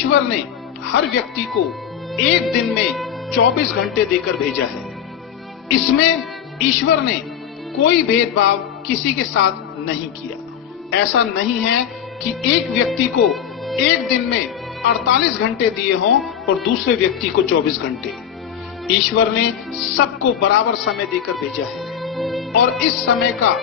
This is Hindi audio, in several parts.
ईश्वर ने हर व्यक्ति को एक दिन में 24 घंटे देकर भेजा है। इसमें ईश्वर ने कोई भेदभाव किसी के साथ नहीं किया। ऐसा नहीं है कि एक व्यक्ति को एक दिन में 48 घंटे दिए हों और दूसरे व्यक्ति को 24 घंटे। ईश्वर ने सबको बराबर समय देकर भेजा है और इस समय का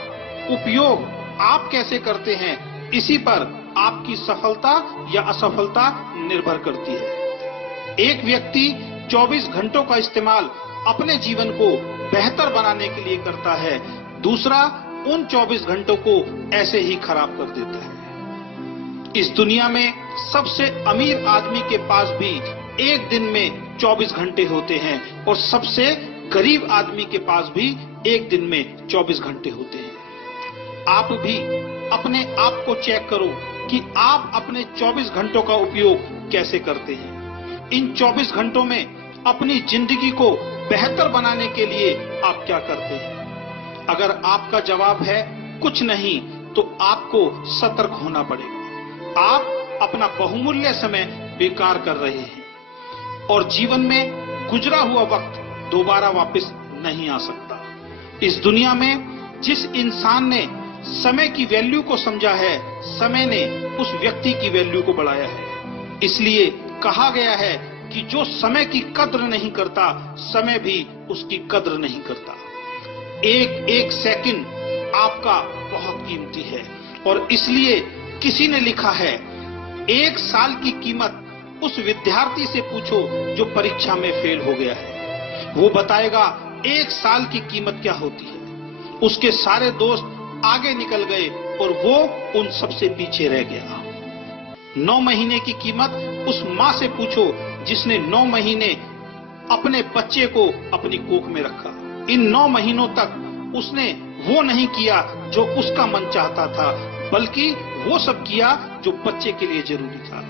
उपयोग आप कैसे करते हैं इसी पर आपकी सफलता या असफलता निर्भर करती है। एक व्यक्ति 24 घंटों का इस्तेमाल अपने जीवन को बेहतर बनाने के लिए करता है, दूसरा उन 24 घंटों को ऐसे ही खराब कर देता है। इस दुनिया में सबसे अमीर आदमी के पास भी एक दिन में 24 घंटे होते हैं और सबसे गरीब आदमी के पास भी एक दिन में 24 घंटे होते हैं। आप भी अपने आप को चेक करो कि आप अपने 24 घंटों का उपयोग कैसे करते हैं। इन 24 घंटों में अपनी जिंदगी को बेहतर बनाने के लिए आप क्या करते हैं? अगर आपका जवाब है कुछ नहीं, तो आपको सतर्क होना पड़ेगा। आप अपना बहुमूल्य समय बेकार कर रहे हैं और जीवन में गुजरा हुआ वक्त दोबारा वापस नहीं आ सकता। इस दुनिया में जिस इंसान ने समय की वैल्यू को समझा है, समय ने उस व्यक्ति की वैल्यू को बढ़ाया है। इसलिए कहा गया है कि जो समय की कद्र नहीं करता, समय भी उसकी कद्र नहीं करता। एक एक सेकंड आपका बहुत कीमती है और इसलिए किसी ने लिखा है, एक साल की कीमत उस विद्यार्थी से पूछो जो परीक्षा में फेल हो गया है। वो बताएगा एक साल की कीमत क्या होती है। उसके सारे दोस्त आगे निकल गए और वो उन सबसे पीछे रह गया। 9 महीने की कीमत उस माँ से पूछो जिसने 9 महीने अपने बच्चे को अपनी कोख में रखा। इन 9 महीनों तक उसने वो नहीं किया जो उसका मन चाहता था, बल्कि वो सब किया जो बच्चे के लिए जरूरी था।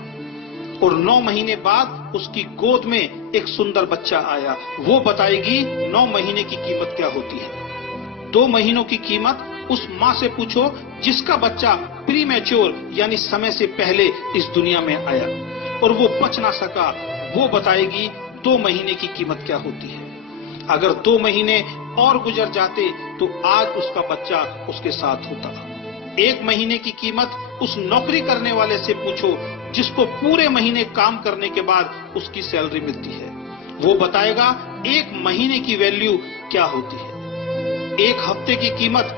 और 9 महीने बाद उसकी गोद में एक सुंदर बच्चा आया। वो बताएगी 9 महीने की कीमत क्या होती है। 2 महीनों की कीमत उस माँ से पूछो जिसका बच्चा प्रीमैच्योर यानी समय से पहले इस दुनिया में आया और वो बच ना सका। वो बताएगी 2 महीने की कीमत क्या होती है। अगर 2 महीने और गुजर जाते तो आज उसका बच्चा उसके साथ होता। 1 महीने की कीमत उस नौकरी करने वाले से पूछो जिसको पूरे महीने काम करने के बाद उसकी सैलरी मिलती है। वो बताएगा 1 महीने की वैल्यू क्या होती है। 1 हफ्ते की कीमत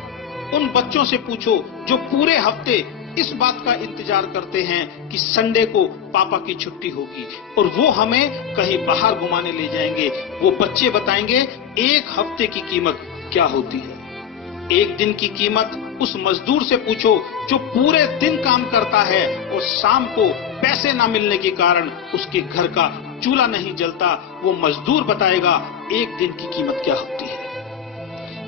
उन बच्चों से पूछो जो पूरे हफ्ते इस बात का इंतजार करते हैं कि संडे को पापा की छुट्टी होगी और वो हमें कहीं बाहर घुमाने ले जाएंगे। वो बच्चे बताएंगे 1 हफ्ते की कीमत क्या होती है। 1 दिन की कीमत उस मजदूर से पूछो जो पूरे दिन काम करता है और शाम को पैसे ना मिलने के कारण उसके घर का चूल्हा नहीं जलता। वो मजदूर बताएगा 1 दिन की कीमत क्या होती है।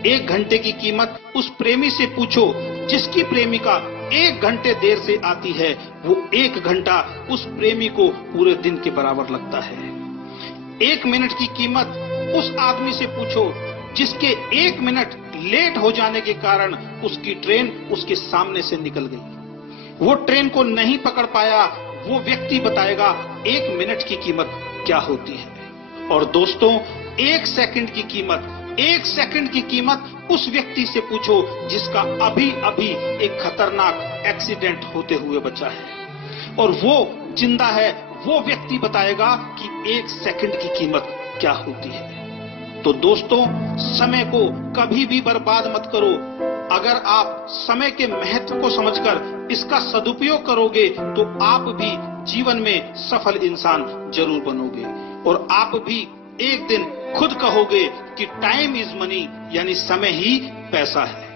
1 घंटे की कीमत उस प्रेमी से पूछो जिसकी प्रेमिका 1 घंटे देर से आती है। वो 1 घंटा उस प्रेमी को पूरे दिन के बराबर लगता है। 1 मिनट की कीमत उस आदमी से पूछो जिसके 1 मिनट लेट हो जाने के कारण उसकी ट्रेन उसके सामने से निकल गई। वो ट्रेन को नहीं पकड़ पाया। वो व्यक्ति बताएगा 1 मिनट की कीमत क्या होती है। और दोस्तों, 1 सेकंड की कीमत, 1 सेकंड की कीमत उस व्यक्ति से पूछो जिसका अभी अभी एक खतरनाक एक्सीडेंट होते हुए बचा है और वो जिंदा है। वो व्यक्ति बताएगा कि 1 सेकंड की कीमत क्या होती है। तो दोस्तों, समय को कभी भी बर्बाद मत करो। अगर आप समय के महत्व को समझकर इसका सदुपयोग करोगे तो आप भी जीवन में सफल इंसान जरूर बनोगे और आप भी एक दिन खुद कहोगे कि टाइम इज मनी, यानी समय ही पैसा है।